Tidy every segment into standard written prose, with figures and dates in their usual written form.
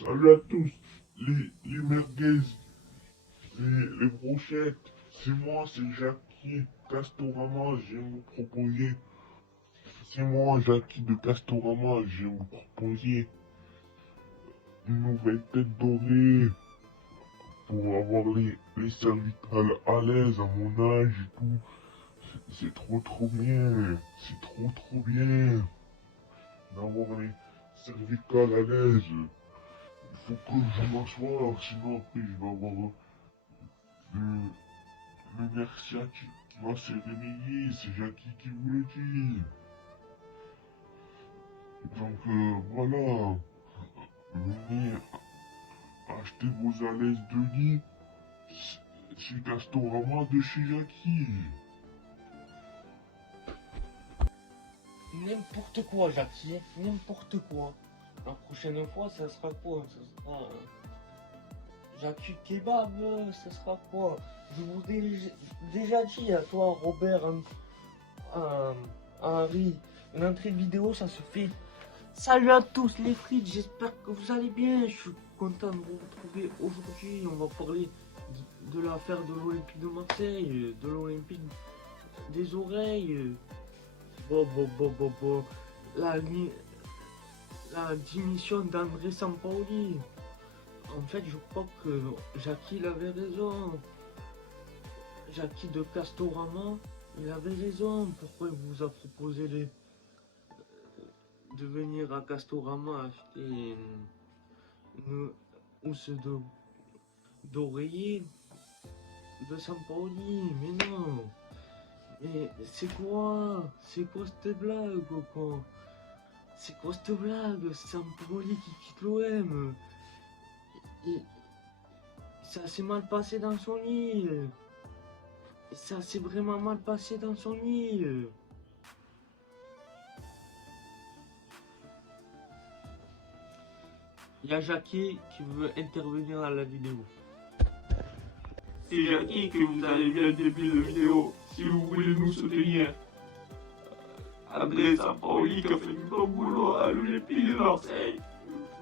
Salut à tous, les merguez, les brochettes. C'est moi, c'est Jackie Castorama, je viens vous proposer. C'est moi, Jackie de Castorama, je viens vous proposer une nouvelle tête dorée pour avoir les cervicales à l'aise à mon âge et tout. C'est trop bien, c'est trop bien d'avoir les cervicales à l'aise. Il faut que je m'assoie, sinon après je vais avoir le, le nerf sciatique qui va se réveiller, c'est Jackie qui vous le dit. Donc voilà, venez acheter vos alaises de lit chez Castorama de chez Jackie. N'importe quoi, Jackie, n'importe quoi. La prochaine fois, ça sera quoi? Ça sera Jackie Kebab, ça sera quoi? Je vous ai déjà dit à toi, Robert, Henri, une entrée de vidéo, ça se fait. Salut à tous les frites, j'espère que vous allez bien. Je suis content de vous retrouver aujourd'hui. On va parler de l'affaire de l'Olympique de Marseille, de l'Olympique des Oreilles. Bon. La, la démission d'André Sampaoli. En fait, je crois que Jackie il avait raison. Jackie de Castorama, il avait raison. Pourquoi il vous a proposé de venir à Castorama acheter une housse d'oreiller de Sampaoli? Mais non. Mais c'est quoi? C'est quoi cette blague, quoi? C'est quoi cette blague? Sampaoli qui quitte l'OM. Ça s'est mal passé dans son lit. Ça s'est vraiment mal passé dans son lit. Il y a Jackie qui veut intervenir dans la vidéo. C'est Jackie que vous avez vu au début de la vidéo. Si vous voulez nous soutenir, André Sampaoli qui a fait du bon boulot à l'Olympique de Marseille.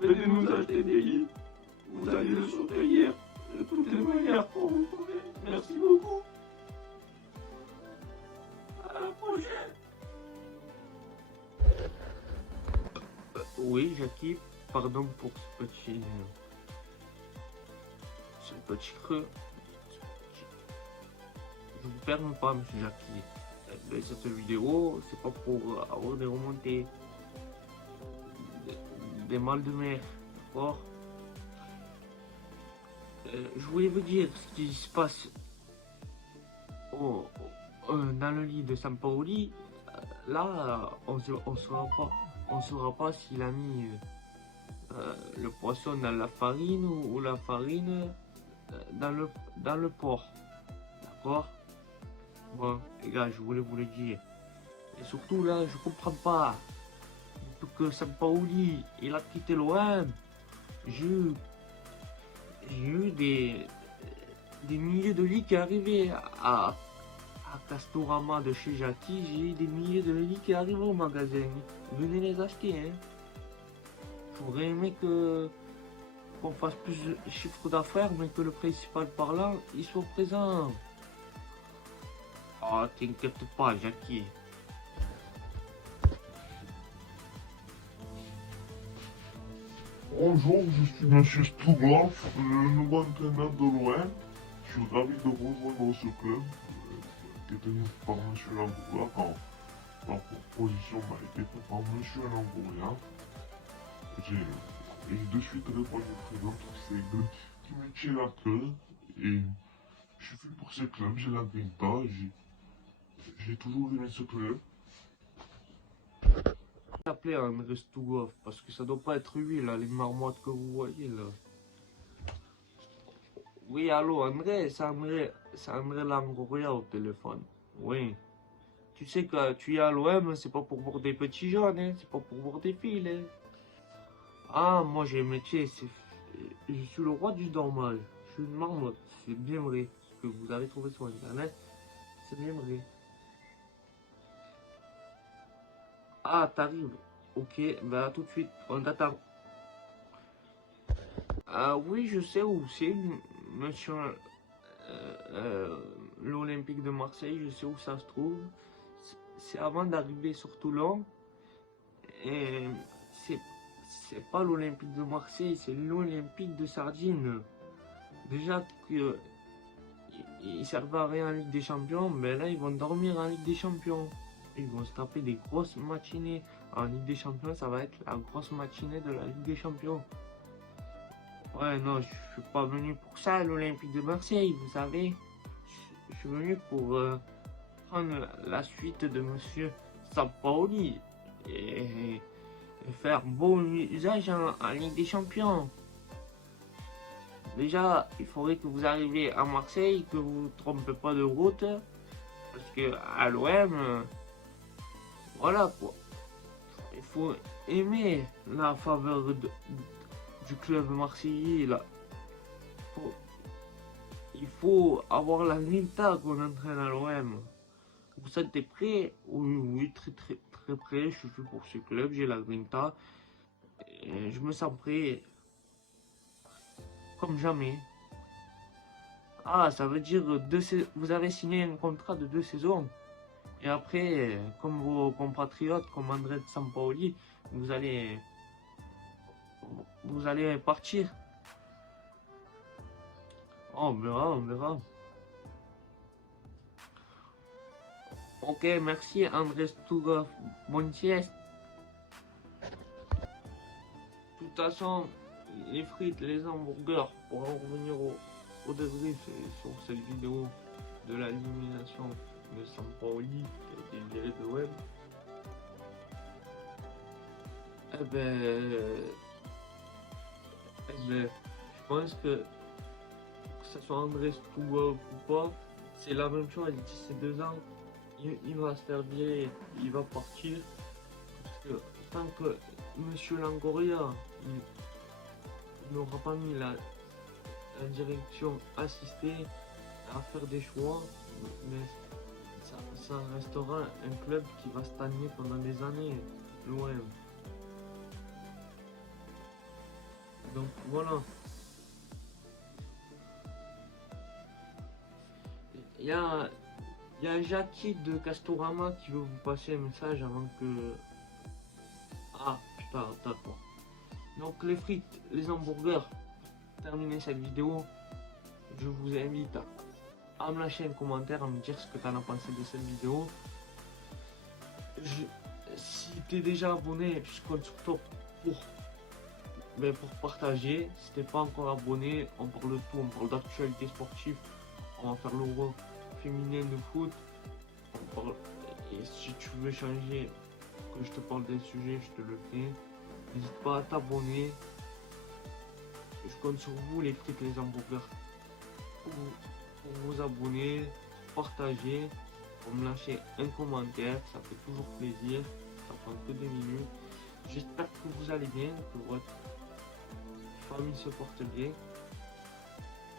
Venez nous acheter des lits. Vous allez le soutenir de toutes les manières pour vous sauver. Merci beaucoup. À la prochaine. Oui, Jackie, pardon pour ce petit creux. Je vous permets pas, monsieur Jackie. Mais cette vidéo, c'est pas pour avoir des remontées, des mal de mer, d'accord? Je voulais vous dire ce qui se passe dans le lit de Sampaoli. Là, on saura pas s'il a mis le poisson dans la farine ou la farine dans le porc, d'accord? Bon, les gars, je voulais vous le dire. Et surtout là, je comprends pas. Depuis que Sampaoli il a quitté l'OM, j'ai eu des milliers de lits qui arrivaient à Castorama de chez Jackie. J'ai eu des milliers de lits qui arrivent au magasin. Venez les acheter, hein. J'aurais aimé qu'on fasse plus de chiffre d'affaires, mais que le principal parlant, il soit présent. Oh, t'inquiète pas, Jackie. Bonjour, je suis Monsieur Stougraf, le nouveau entraîneur de l'OM. Je suis ravi de rejoindre ce club qui est tenu par Monsieur Langouria quand la proposition m'a été faite par Monsieur Langouria. Et de suite répondu présent c'est Greg qui me tient à cœur et je suis fait pour ce club, j'ai la grinta, j'ai toujours aimé ce club. Appelé André Stougoff parce que ça doit pas être lui là, les marmottes que vous voyez là. Oui, allô André, c'est André Langouria au téléphone. Oui. Tu sais que tu es à l'OM, c'est pas pour voir des petits jeunes, hein, c'est pas pour voir des filles. Hein. Ah, moi j'ai un métier, je suis le roi du normal. Je suis une marmotte, c'est bien vrai. Ce que vous avez trouvé sur internet, c'est bien vrai. Ah, t'arrives. Ok, bah à tout de suite, on t'attend. Oui, je sais où c'est, monsieur l'Olympique de Marseille, je sais où ça se trouve. C'est avant d'arriver sur Toulon. Et c'est c'est pas l'Olympique de Marseille, c'est l'Olympique de Sardine. Déjà que ils servent à rien en Ligue des Champions, mais là ils vont dormir en Ligue des Champions. Ils vont se taper des grosses matinées. En Ligue des Champions, ça va être la grosse matinée de la Ligue des Champions. Ouais, non, je suis pas venu pour ça, l'Olympique de Marseille, vous savez. Je suis venu pour prendre la suite de monsieur Sampaoli et faire bon usage en Ligue des Champions. Déjà, il faudrait que vous arriviez à Marseille, que vous ne vous trompez pas de route, parce que à l'OM, voilà quoi. Il faut aimer la faveur du club marseillais là. Il faut avoir la grinta qu'on entraîne à l'OM. Vous êtes prêts? Oui, oui, très prêt. Je suis fait pour ce club, j'ai la grinta. Et je me sens prêt comme jamais. Ah, ça veut dire vous avez signé un contrat de 2 saisons. Et après, comme vos compatriotes, comme André Sampaoli, vous allez partir. Oh, on verra, on verra. Ok, merci André Stuga. Bonne sieste. De toute façon, les frites, les hamburgers, pour en revenir au débrief sur cette vidéo de l'élimination de Sampaoli qui a été viré de web. Eh ben, je pense que ce soit André Stuga ou pas, c'est la même chose. D'ici 2 ans, il va se faire virer, il va partir. Parce que tant que monsieur Longoria il n'aura pas mis la direction assistée à faire des choix, mais ça restera un club qui va stagner pendant des années, l'OM. Donc voilà. Il y a Jackie de Castorama qui veut vous passer un message avant que... Ah, putain, d'accord. Donc les frites, les hamburgers, pour terminer cette vidéo, je vous invite à me lâcher un commentaire, à me dire ce que tu en as pensé de cette vidéo. Si tu es déjà abonné, je compte sur toi pour partager. Si tu n'es pas encore abonné, on parle de tout, on parle d'actualité sportive, on va faire l'Euro féminin de foot. Et si tu veux changer, que je te parle d'un sujet, je te le fais. N'hésite pas à t'abonner. Je compte sur vous, les frites, les hamburgers, pour vous abonner, partager, pour me lâcher un commentaire. Ça fait toujours plaisir. Ça prend que 2 minutes. J'espère que vous allez bien, que votre famille se porte bien.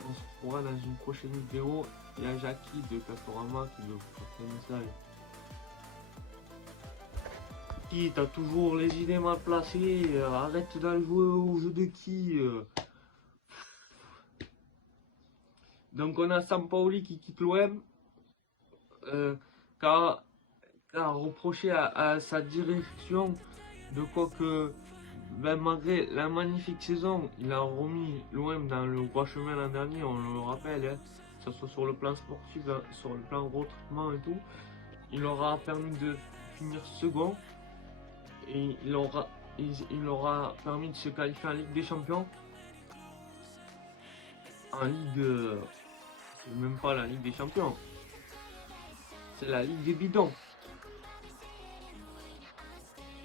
On se retrouvera dans une prochaine vidéo. Il y a Jackie de Castorama qui veut vous passer un message. Qui t'as toujours les idées mal placées, arrête d'aller jouer au jeu de qui. Donc on a Sampaoli qui quitte l'OM, car reproché à sa direction de quoi que, ben, malgré la magnifique saison, il a remis l'OM dans le droit chemin l'an dernier, on le rappelle, hein, que ce soit sur le plan sportif, sur le plan recrutement et tout. Il leur a permis de finir second et il leur a permis de se qualifier en Ligue des Champions. En Ligue... c'est même pas la Ligue des Champions. C'est la Ligue des bidons.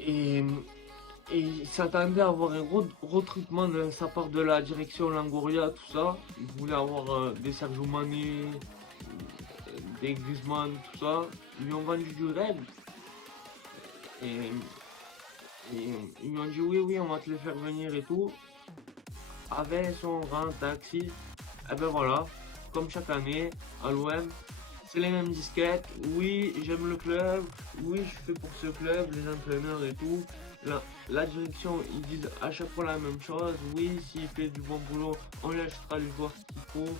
Et il s'attendait à avoir un recrutement de sa part de la direction Longoria, tout ça. Il voulait avoir des Sergio Mané, des Griezmann, tout ça. Ils lui ont vendu du rêve. Et ils lui ont dit oui, on va te les faire venir et tout. Avec son grand taxi. Et ben voilà, comme chaque année, à l'OM, c'est les mêmes disquettes. Oui, j'aime le club. Oui, je fais pour ce club, les entraîneurs et tout. la direction, ils disent à chaque fois la même chose. Oui, s'il fait du bon boulot, on lâchera les joueurs qu'il faut.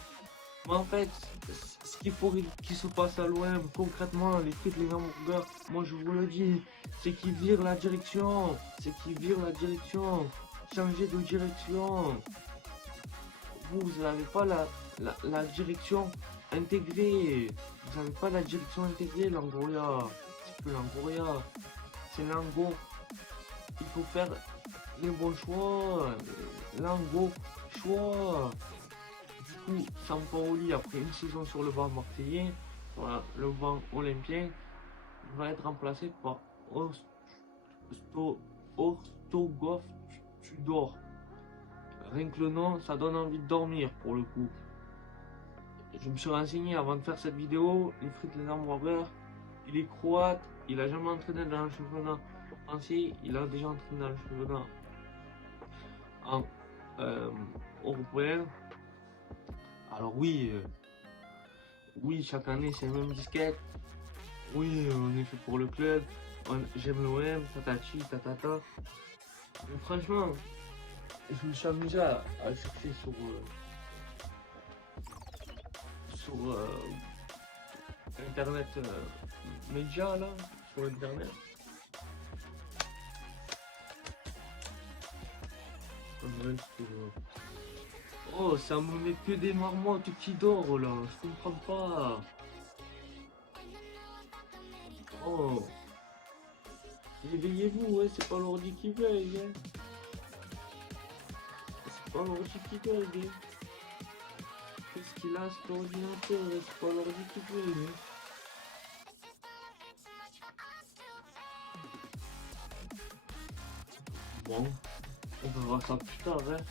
Mais en fait, ce qu'il faut qu'il se passe à l'OM, concrètement, les frites, les hamburgers, moi je vous le dis, c'est qu'ils virent la direction. C'est qu'ils virent la direction. Changer de direction. Vous n'avez pas la direction intégrée. Vous n'avez pas la direction intégrée, l'Angoria. C'est plus l'Angoria. C'est l'Ango. Il faut faire les bons choix. L'Ango choix. Du coup, Sampaoli, après une saison sur le banc marseillais, sur le banc olympien, va être remplacé par Ostogov Tudor. Rien que le nom, ça donne envie de dormir pour le coup. Je me suis renseigné avant de faire cette vidéo. Les frites, les hamburgers, il est croate, il a jamais entraîné dans le championnat français, il a déjà entraîné dans le championnat européen. Alors oui, oui, chaque année c'est le même disquette. Oui, on est fait pour le club. J'aime l'OM, tatati, tatata. Mais franchement, je me suis amusé à chercher sur internet, média là, sur internet. Oh, ça me met que des marmottes qui dorment là, je comprends pas. Oh, réveillez-vous, ouais, c'est pas l'ordi qui veille. Hein. C'est pas l'ordi qui veille. Hein. Qu'est-ce qu'il a cet ordinateur? C'est pas l'ordi qui veille. Hein. Bon, on verra ça plus tard. Hein.